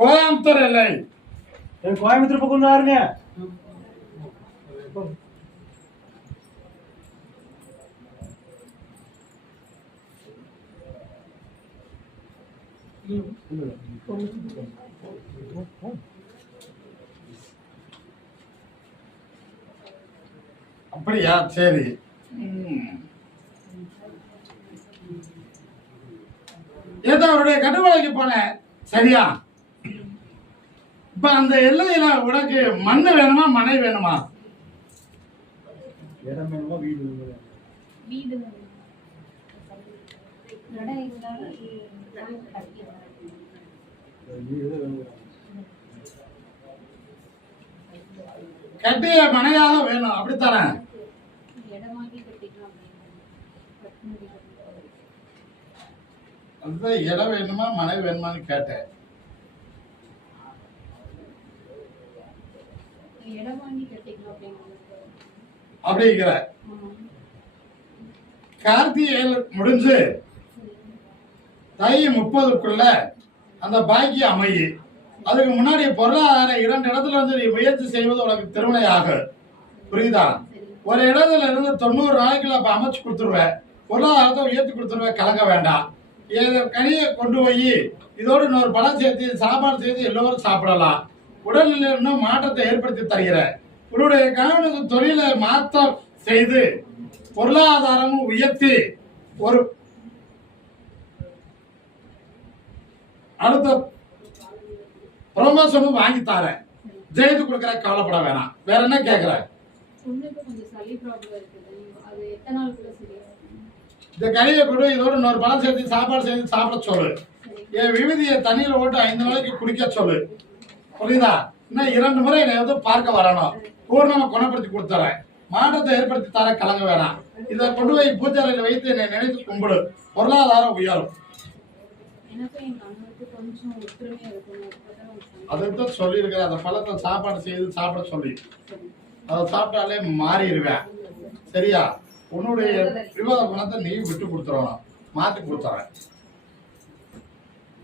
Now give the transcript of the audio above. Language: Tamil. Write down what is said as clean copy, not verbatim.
கோயம்புத்தூர் இல்லை. கோயம்புத்தூர் பக்கம் யாருங்க? அப்படியா? சரி. ஏதோ அவருடைய கட்டுப்பாளைக்கு போனேன். சரியா? இப்ப அந்த எல்லையில உனக்கு மண்ணு வேணுமா மனை வேணுமா? இடம் வேணுமா வீடு வேணுமா? வீடு கட்டிய மனையாக வேணும். அப்படித்தானே? அதுதான் இடம் வேணுமா மனை வேணுமான்னு கேட்டேன். அப்படிங்கிற கார்த்திகை முடிஞ்சு தை 30க்குள்ள அந்த பாக்கியம் அமையு. அதுக்கு முன்னாடி பொருளாதார 2 இடத்துல வந்து நீ முயற்சி செய்வது உனக்கு திருமணையாக. புரியுதா? ஒரு இடத்துல இருந்து 90 நாளைக்குள்ள அப்ப அமைச்சு கொடுத்துருவேன். பொருளாதாரத்தை உயர்த்தி கொடுத்துருவேன். கலங்க வேண்டாம். கனியை கொண்டு போய் இதோடு இன்னொரு பழம் சேர்த்து சாப்பாடு சேர்த்து எல்லோரும் சாப்பிடலாம். உடல்நிலை இன்னும் மாற்றத்தை ஏற்படுத்தி தருகிறேன். உன்னுடைய கணவனுக்கு தொழிலை மாற்றம் செய்து பொருளாதாரமும் உயர்த்தி ஒரு அடுத்த ப்ரொமோஷனும் வாங்கி தரேன். ஜெயித்து கொடுக்கற கவலைப்பட வேணாம். வேற என்ன கேக்குற? இந்த கறியை கொண்டு இதோட இன்னொரு பழம் சேர்த்து சாப்பாடு சேர்த்து சாப்பிட சொல்லு. என் விபதியை தண்ணியில போட்டு 5 நாளைக்கு குடிக்க சொல்லு. புரியுதா? இன்னும் 2 முறை என்னை வந்து பார்க்க வரணும். பூர்ணமா குணப்படுத்தி கொடுத்துறேன். மாற்றத்தை ஏற்படுத்தி தர கலங்க வேணாம். இதை கொண்டு போய் பூஜாரையில் வைத்து என்னை நினைத்து கும்பிடு. பொருளாதாரம் உயரும். அதுதான் சொல்லி இருக்கிற. அந்த பழத்தை சாப்பாடு செய்து சாப்பிட சொல்லி அதை சாப்பிட்டாலே மாறிடுவேன். சரியா? உன்னுடைய விவாத குணத்தை நீ விட்டு கொடுத்துருவணும். மாற்றி கொடுத்துறேன்.